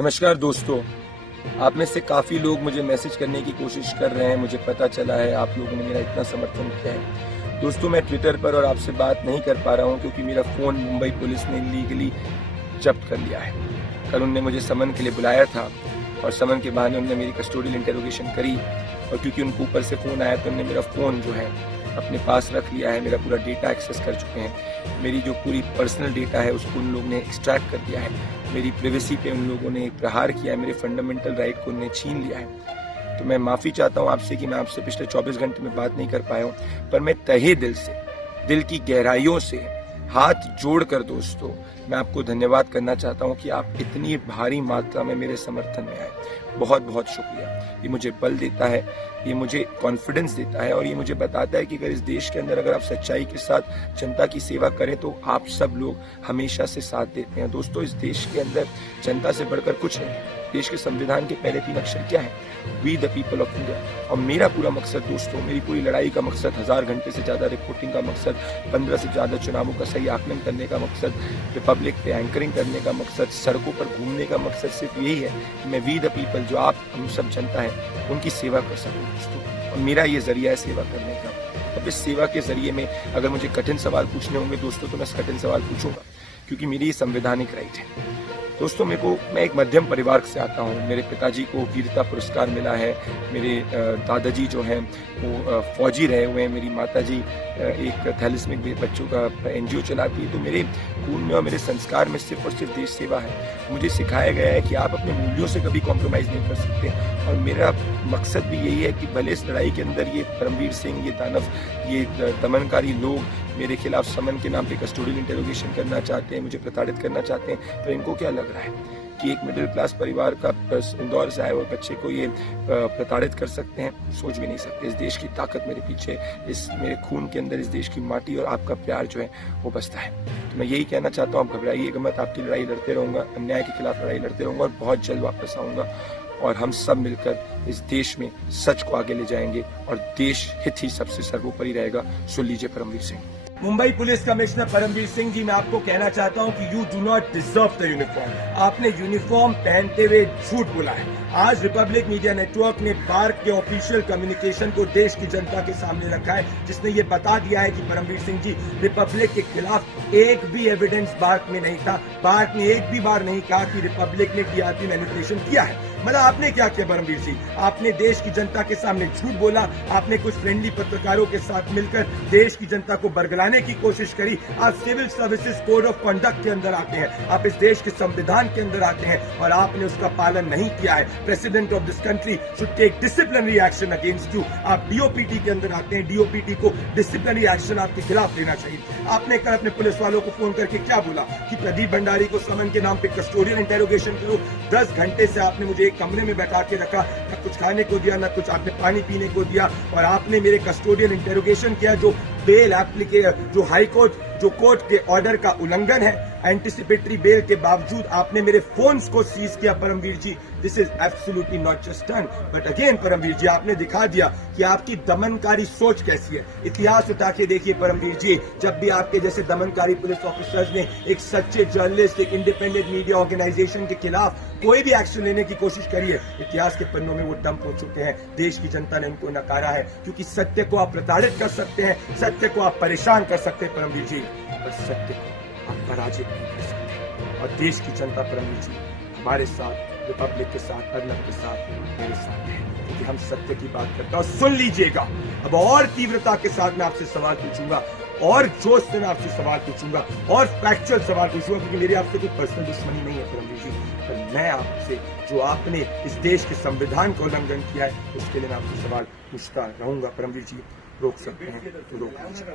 नमस्कार दोस्तों, आप में से काफ़ी लोग मुझे मैसेज करने की कोशिश कर रहे हैं। मुझे पता चला है आप लोगों ने मेरा इतना समर्थन किया है। दोस्तों, मैं ट्विटर पर और आपसे बात नहीं कर पा रहा हूं क्योंकि मेरा फ़ोन मुंबई पुलिस ने लीगली जब्त कर लिया है। कल उनने मुझे समन के लिए बुलाया था और समन के बहाने उन्होंने मेरी कस्टोडियल इंटरोगेशन करी और क्योंकि उनको ऊपर से फ़ोन आया तो उन्होंने मेरा फ़ोन जो है अपने पास रख लिया है। मेरा पूरा डेटा एक्सेस कर चुके हैं। मेरी जो पूरी पर्सनल डेटा है उसको उन लोगों ने एक्सट्रैक्ट कर दिया है। मेरी प्राइवेसी पे उन लोगों ने प्रहार किया है। मेरे फंडामेंटल राइट को उन्होंने छीन लिया है। तो मैं माफ़ी चाहता हूँ आपसे कि मैं आपसे पिछले 24 घंटे में बात नहीं कर पाया हूँ, पर मैं तहे दिल से, दिल की गहराइयों से हाथ जोड़कर दोस्तों मैं आपको धन्यवाद करना चाहता हूं कि आप इतनी भारी मात्रा में मेरे समर्थन में आए। बहुत बहुत शुक्रिया। ये मुझे बल देता है, ये मुझे कॉन्फिडेंस देता है और ये मुझे बताता है कि अगर इस देश के अंदर अगर आप सच्चाई के साथ जनता की सेवा करें तो आप सब लोग हमेशा से साथ देते हैं। दोस्तों, इस देश के अंदर जनता से बढ़कर कुछ नहीं है। देश के संविधान के पहले 3 अक्षर क्या है? We the people of India. और मेरा पूरा मकसद दोस्तों, मेरी पूरी लड़ाई का मकसद, 1000 घंटे से ज्यादा रिपोर्टिंग का मकसद, 15 से ज्यादा चुनावों का सही आकलन करने का मकसद, रिपब्लिक पे एंकरिंग करने का मकसद, सड़कों पर घूमने का मकसद सिर्फ यही है कि मैं वी द पीपल, जो आप हम सब जनता है, उनकी सेवा कर सकूं दोस्तों। और मेरा ये जरिया है सेवा करने का। अब इस सेवा के जरिए में अगर मुझे कठिन सवाल पूछने होंगे दोस्तों तो मैं कठिन सवाल पूछूंगा, क्योंकि मेरी ये संवैधानिक राइट है। दोस्तों, मैं एक मध्यम परिवार से आता हूँ। मेरे पिताजी को वीरता पुरस्कार मिला है। मेरे दादाजी जो हैं वो फौजी रहे हुए हैं। मेरी माताजी एक थैलेसीमिक बच्चों का एनजीओ चलाती है। तो मेरे खून में और मेरे संस्कार में सिर्फ और सिर्फ देश सेवा है। मुझे सिखाया गया है कि आप अपने मूल्यों से कभी कॉम्प्रोमाइज़ नहीं कर सकते। और मेरा मकसद भी यही है कि भले इस लड़ाई के अंदर ये परमवीर सिंह, ये दानव, ये दमनकारी लोग मेरे खिलाफ समन के नाम पे कस्टोडियल इंटरोगेशन करना चाहते हैं, मुझे प्रताड़ित करना चाहते हैं, तो इनको क्या लग रहा है कि एक मिडिल क्लास परिवार का इंदौर से आए हुए बच्चे को ये प्रताड़ित कर सकते हैं? सोच भी नहीं सकते। इस देश की ताकत मेरे पीछे, इस मेरे खून के अंदर इस देश की माटी और आपका प्यार जो है वो बसता है। तो मैं यही कहना चाहता हूँ, आप घबराइएगा मत। आपकी लड़ाई लड़ते रहूंगा, अन्याय के खिलाफ लड़ाई लड़ते रहूंगा और बहुत जल्द वापस आऊंगा और हम सब मिलकर इस देश में सच को आगे ले जाएंगे और देश हित ही सबसे सर्वोपरि रहेगा। सुन लीजिए परमवीर सिंह। मुंबई पुलिस कमिश्नर परमवीर सिंह जी, मैं आपको कहना चाहता हूं कि you do not deserve the uniform. आपने यूनिफॉर्म पहनते हुए झूठ बोला है। आज रिपब्लिक मीडिया नेटवर्क ने बार्क के ऑफिशियल कम्युनिकेशन को देश की जनता के सामने रखा है, जिसने ये बता दिया है कि परमवीर सिंह जी, रिपब्लिक के खिलाफ एक भी एविडेंस बार्क में नहीं था। बार्क ने एक भी बार नहीं कहा कि रिपब्लिक ने टीआरपी मैनिपुलेशन किया है। मतलब आपने क्या किया परमवीर सिंह? आपने देश की जनता के सामने झूठ बोला। आपने कुछ फ्रेंडली पत्रकारों के साथ मिलकर देश की जनता को बरगलाने की कोशिश करी। आप civil services code of conduct के अंदर आते हैं, आप इस देश के संविधान के अंदर आते हैं और आपने उसका पालन नहीं किया है। President of this country should take disciplinary action against you. आप डीओपीटी के अंदर आते हैं, डीओपीटी को डिसिप्लिनरी एक्शन आपके खिलाफ लेना चाहिए। आपने कल अपने पुलिस वालों को फोन करके क्या बोला कि प्रदीप भंडारी को समन के नाम पे कस्टोडियल इंटेरोगेशन करो। 10 घंटे से आपने मुझे एक कमरे में बैठा के रखा, न कुछ खाने को दिया, न कुछ आपने पानी पीने को दिया, और आपने मेरे कस्टोडियल इंटेरोगेशन किया, जो बेल एप्लीकेशन, जो हाई कोर्ट, जो कोर्ट के ऑर्डर का उल्लंघन है। एंटिसिपेटरी बेल के बावजूद आपने मेरे फोन्स को सीज किया Paramvir ji. This is absolutely not just done but again Paramvir ji, आपने दिखा दिया कि आपकी दमनकारी सोच कैसी है। इतिहास उठा के देखिए परमवीर जी, जब भी आपके जैसे दमनकारी पुलिस ऑफिसर्स ने एक सच्चे जर्नलिस्ट, एक इंडिपेंडेंट मीडिया ऑर्गेनाइजेशन के खिलाफ कोई भी एक्शन लेने की कोशिश करी है, इतिहास के पन्नों में वो डंप हो चुके हैं। देश की जनता ने इनको नकारा है, क्योंकि सत्य को आप प्रताड़ित कर सकते हैं, सत्य को आप परेशान कर सकते हैं परमवीर जी, पर सत्य को आप पराजित नहीं कर सकते। और देश की जनता परमवीर जी हमारे साथ, रिपब्लिक के साथ, अर्नब के साथ, मेरे साथ है, क्योंकि हम सत्य की बात करते हैं। और सुन लीजिएगा, अब और तीव्रता के साथ मैं आपसे सवाल पूछूंगा और जोश से मैं आपसे सवाल पूछूंगा और फैक्चुअल सवाल पूछूंगा, क्योंकि मेरी आपसे कोई पर्सनल दुश्मनी नहीं है परमवीर जी। पर मैं आपसे, जो आपने इस देश के संविधान का उल्लंघन किया है, उसके लिए मैं आपसे सवाल पूछता रहूंगा परमवीर जी। रोक सकते हैं तो रोक लीजिए।